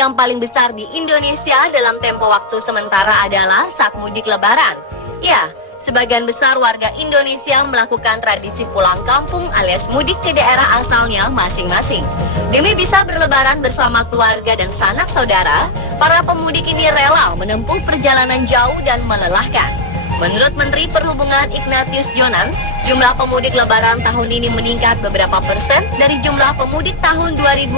yang paling besar di Indonesia dalam tempo waktu sementara adalah saat mudik lebaran. Ya, sebagian besar warga Indonesia melakukan tradisi pulang kampung alias mudik ke daerah asalnya masing-masing. Demi bisa berlebaran bersama keluarga dan sanak saudara, para pemudik ini rela menempuh perjalanan jauh dan melelahkan. Menurut Menteri Perhubungan Ignatius Jonan, jumlah pemudik lebaran tahun ini meningkat beberapa persen dari jumlah pemudik tahun 2014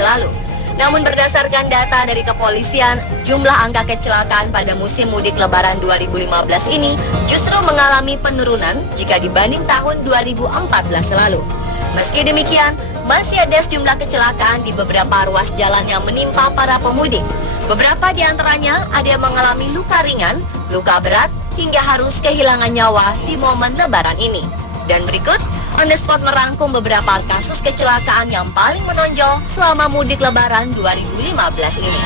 lalu. Namun berdasarkan data dari kepolisian, jumlah angka kecelakaan pada musim mudik lebaran 2015 ini justru mengalami penurunan jika dibanding tahun 2014 lalu. Meski demikian, masih ada sejumlah kecelakaan di beberapa ruas jalan yang menimpa para pemudik. Beberapa di antaranya ada yang mengalami luka ringan, luka berat, hingga harus kehilangan nyawa di momen lebaran ini. Dan berikut, On The Spot merangkum beberapa kasus kecelakaan yang paling menonjol selama mudik lebaran 2015 ini.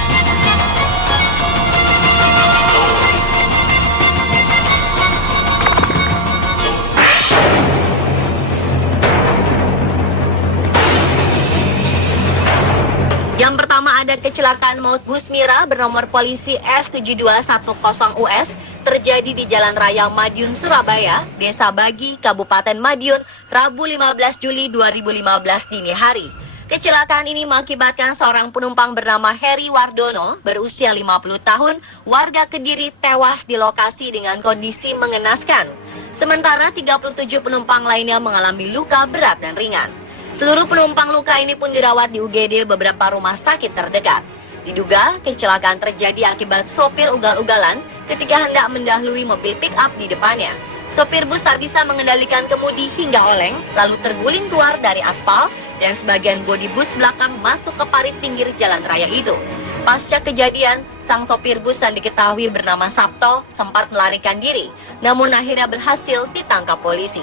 Yang pertama ada kecelakaan maut bus Mira bernomor polisi S7210US terjadi di Jalan Raya Madiun, Surabaya, Desa Bagi, Kabupaten Madiun, Rabu 15 Juli 2015 dini hari. Kecelakaan ini mengakibatkan seorang penumpang bernama Heri Wardono berusia 50 tahun, warga Kediri tewas di lokasi dengan kondisi mengenaskan. Sementara 37 penumpang lainnya mengalami luka berat dan ringan. Seluruh penumpang luka ini pun dirawat di UGD beberapa rumah sakit terdekat. Diduga kecelakaan terjadi akibat sopir ugal-ugalan ketika hendak mendahului mobil pick-up di depannya. Sopir bus tak bisa mengendalikan kemudi hingga oleng, lalu terguling keluar dari aspal dan sebagian bodi bus belakang masuk ke parit pinggir jalan raya itu. Pasca kejadian, sang sopir bus yang diketahui bernama Sabto sempat melarikan diri, namun akhirnya berhasil ditangkap polisi.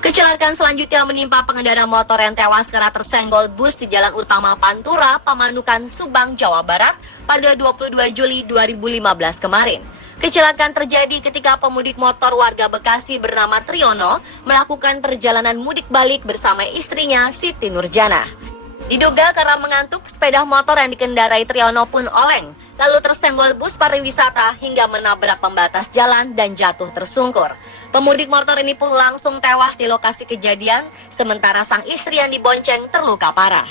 Kecelakaan selanjutnya menimpa pengendara motor yang tewas karena tersenggol bus di Jalan Utama Pantura, Pamanukan, Subang, Jawa Barat pada 22 Juli 2015 kemarin. Kecelakaan terjadi ketika pemudik motor warga Bekasi bernama Triono melakukan perjalanan mudik balik bersama istrinya Siti Nurjana. Diduga karena mengantuk, sepeda motor yang dikendarai Triono pun oleng, lalu tersenggol bus pariwisata hingga menabrak pembatas jalan dan jatuh tersungkur. Pemudik motor ini pun langsung tewas di lokasi kejadian, sementara sang istri yang dibonceng terluka parah.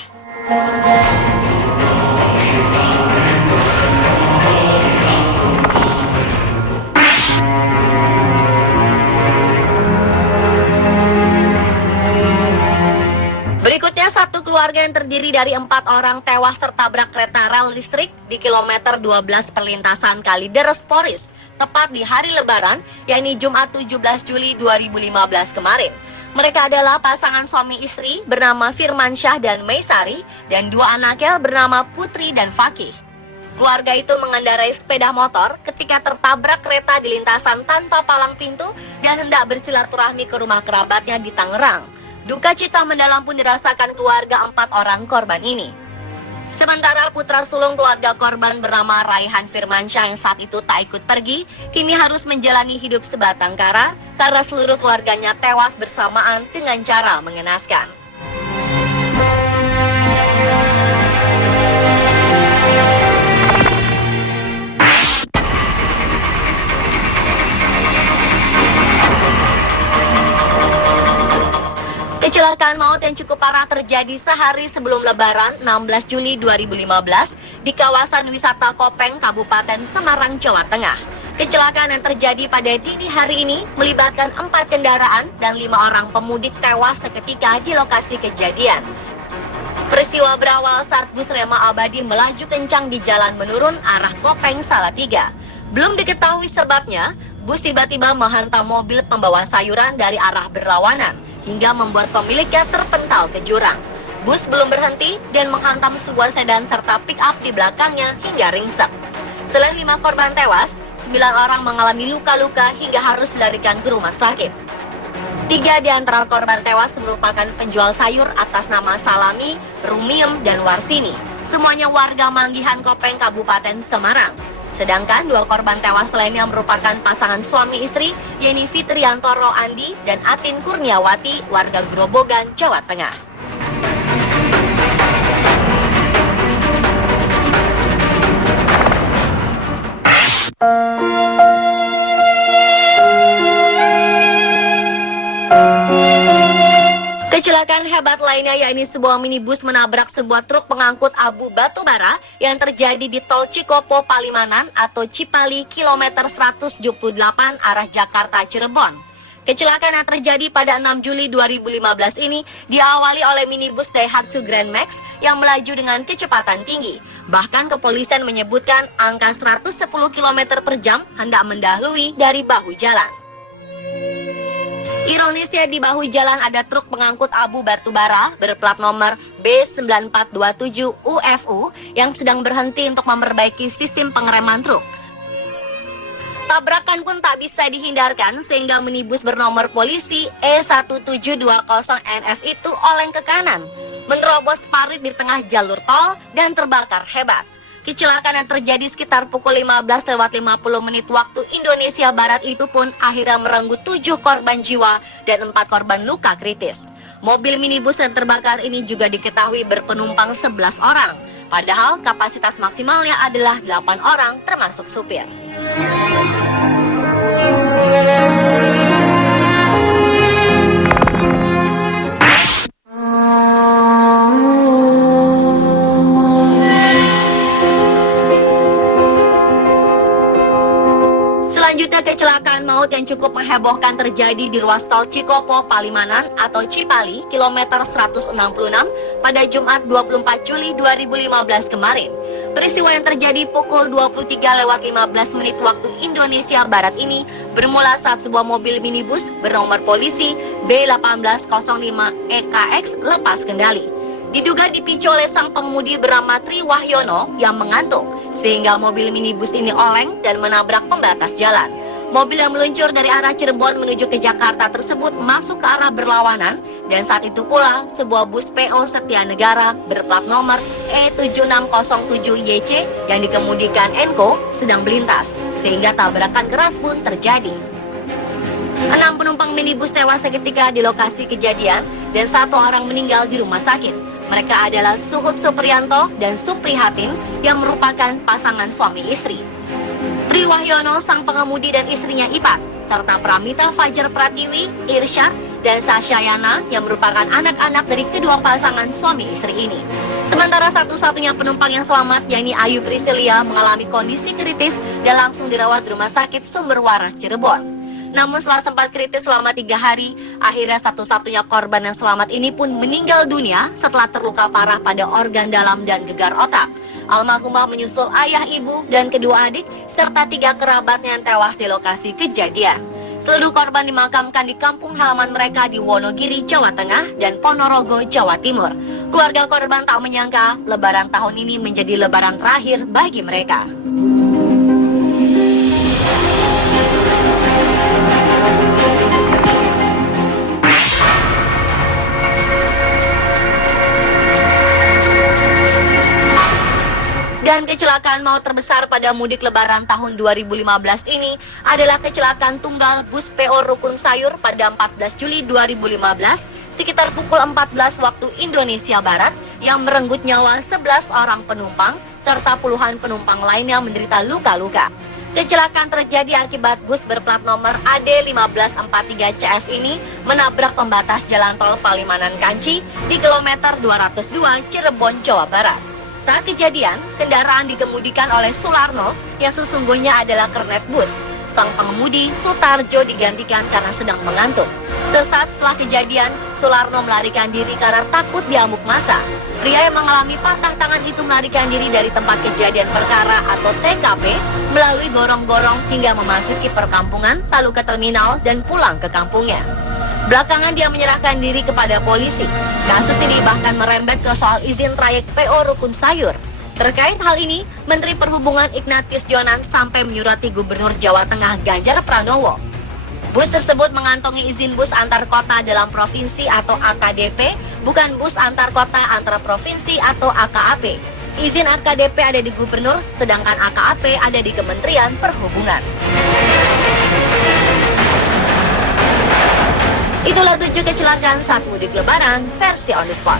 Berikutnya, satu keluarga yang terdiri dari 4 orang tewas tertabrak kereta rel listrik di kilometer 12 perlintasan Kalideres Poris, tepat di hari Lebaran, yakni Jumat 17 Juli 2015 kemarin. Mereka adalah pasangan suami istri bernama Firmansyah dan Meisari, dan 2 anaknya bernama Putri dan Fakih. Keluarga itu mengendarai sepeda motor ketika tertabrak kereta di lintasan tanpa palang pintu dan hendak bersilaturahmi ke rumah kerabatnya di Tangerang. Duka cita mendalam pun dirasakan keluarga 4 orang korban ini. Sementara putra sulung keluarga korban bernama Raihan Firmansyah yang saat itu tak ikut pergi, kini harus menjalani hidup sebatang kara karena seluruh keluarganya tewas bersamaan dengan cara mengenaskan. Kecelakaan maut yang cukup parah terjadi sehari sebelum Lebaran 16 Juli 2015 di kawasan wisata Kopeng, Kabupaten Semarang, Jawa Tengah. Kecelakaan yang terjadi pada dini hari ini melibatkan 4 kendaraan dan 5 orang pemudik tewas seketika di lokasi kejadian. Peristiwa berawal saat bus Rema Abadi melaju kencang di jalan menurun arah Kopeng Salatiga. Belum diketahui sebabnya, bus tiba-tiba menghantam mobil pembawa sayuran dari arah berlawanan, hingga membuat pemiliknya terpental ke jurang. Bus belum berhenti dan menghantam sebuah sedan serta pick-up di belakangnya hingga ringsek. Selain 5 korban tewas, 9 orang mengalami luka-luka hingga harus dilarikan ke rumah sakit. 3 di antara korban tewas merupakan penjual sayur atas nama Salami, Rumiem, dan Warsini. Semuanya warga Manggihan Kopeng, Kabupaten Semarang. Sedangkan 2 korban tewas lainnya merupakan pasangan suami istri, yaitu Fitriantoro Andi dan Atin Kurniawati, warga Grobogan, Jawa Tengah. Kecelakaan hebat lainnya yakni sebuah minibus menabrak sebuah truk pengangkut abu batu bara yang terjadi di Tol Cikopo Palimanan atau Cipali kilometer 178 arah Jakarta Cirebon. Kecelakaan yang terjadi pada 6 Juli 2015 ini diawali oleh minibus Daihatsu Grand Max yang melaju dengan kecepatan tinggi. Bahkan kepolisian menyebutkan angka 110 km per jam hendak mendahului dari bahu jalan. Ironisnya di bahu jalan ada truk pengangkut abu batubara berplat nomor B9427 UFU yang sedang berhenti untuk memperbaiki sistem pengereman truk. Tabrakan pun tak bisa dihindarkan sehingga minibus bernomor polisi E1720NF itu oleng ke kanan, menerobos parit di tengah jalur tol dan terbakar hebat. Kecelakaan yang terjadi sekitar pukul 15:50 waktu Indonesia Barat itu pun akhirnya merenggut 7 korban jiwa dan 4 korban luka kritis. Mobil minibus yang terbakar ini juga diketahui berpenumpang 11 orang, padahal kapasitas maksimalnya adalah 8 orang termasuk supir. Selanjutnya kecelakaan maut yang cukup menghebohkan terjadi di ruas tol Cikopo Palimanan atau Cipali kilometer 166 pada Jumat 24 Juli 2015 kemarin. Peristiwa yang terjadi pukul 23:15 waktu Indonesia Barat ini bermula saat sebuah mobil minibus bernomor polisi B1805EKX lepas kendali. Diduga dipicu oleh sang pengemudi bernama Tri Wahyono yang mengantuk, sehingga mobil minibus ini oleng dan menabrak pembatas jalan. Mobil yang meluncur dari arah Cirebon menuju ke Jakarta tersebut masuk ke arah berlawanan, dan saat itu pula sebuah bus PO Setia Negara berplat nomor E7607YC yang dikemudikan Enko sedang melintas, sehingga tabrakan keras pun terjadi. 6 penumpang minibus tewas seketika di lokasi kejadian dan 1 orang meninggal di rumah sakit. Mereka adalah Suhut Supriyanto dan Suprihatin yang merupakan pasangan suami istri. Tri Wahyono sang pengemudi dan istrinya Ipat, serta Pramita Fajar Pratiwi, Irsyad, dan Sasyayana yang merupakan anak-anak dari kedua pasangan suami istri ini. Sementara satu-satunya penumpang yang selamat yakni Ayu Priscilia mengalami kondisi kritis dan langsung dirawat di Rumah Sakit Sumber Waras Cirebon. Namun setelah sempat kritis selama 3 hari, akhirnya satu-satunya korban yang selamat ini pun meninggal dunia setelah terluka parah pada organ dalam dan gegar otak. Almarhumah menyusul ayah, ibu, dan kedua adik, serta 3 kerabatnya yang tewas di lokasi kejadian. Seluruh korban dimakamkan di kampung halaman mereka di Wonogiri, Jawa Tengah, dan Ponorogo, Jawa Timur. Keluarga korban tak menyangka lebaran tahun ini menjadi lebaran terakhir bagi mereka. Dan kecelakaan maut terbesar pada mudik lebaran tahun 2015 ini adalah kecelakaan tunggal bus PO Rukun Sayur pada 14 Juli 2015 sekitar pukul 14 waktu Indonesia Barat yang merenggut nyawa 11 orang penumpang serta puluhan penumpang lainnya menderita luka-luka. Kecelakaan terjadi akibat bus berplat nomor AD1543CF ini menabrak pembatas jalan tol Palimanan Kanci di kilometer 202 Cirebon, Jawa Barat. Saat kejadian, kendaraan dikemudikan oleh Sularno yang sesungguhnya adalah kernet bus. Sang pengemudi, Sutarjo, digantikan karena sedang mengantuk. Sesaat setelah kejadian, Sularno melarikan diri karena takut diamuk massa. Pria yang mengalami patah tangan itu melarikan diri dari tempat kejadian perkara atau TKP melalui gorong-gorong hingga memasuki perkampungan, lalu ke terminal dan pulang ke kampungnya. Belakangan dia menyerahkan diri kepada polisi. Kasus ini bahkan merembet ke soal izin trayek PO Rukun Sayur. Terkait hal ini, Menteri Perhubungan Ignatius Jonan sampai menyurati Gubernur Jawa Tengah Ganjar Pranowo. Bus tersebut mengantongi izin bus antar kota dalam provinsi atau AKDP, bukan bus antar kota antar provinsi atau AKAP. Izin AKDP ada di gubernur, sedangkan AKAP ada di Kementerian Perhubungan. Itulah 7 kecelakaan saat mudik lebaran versi on the spot.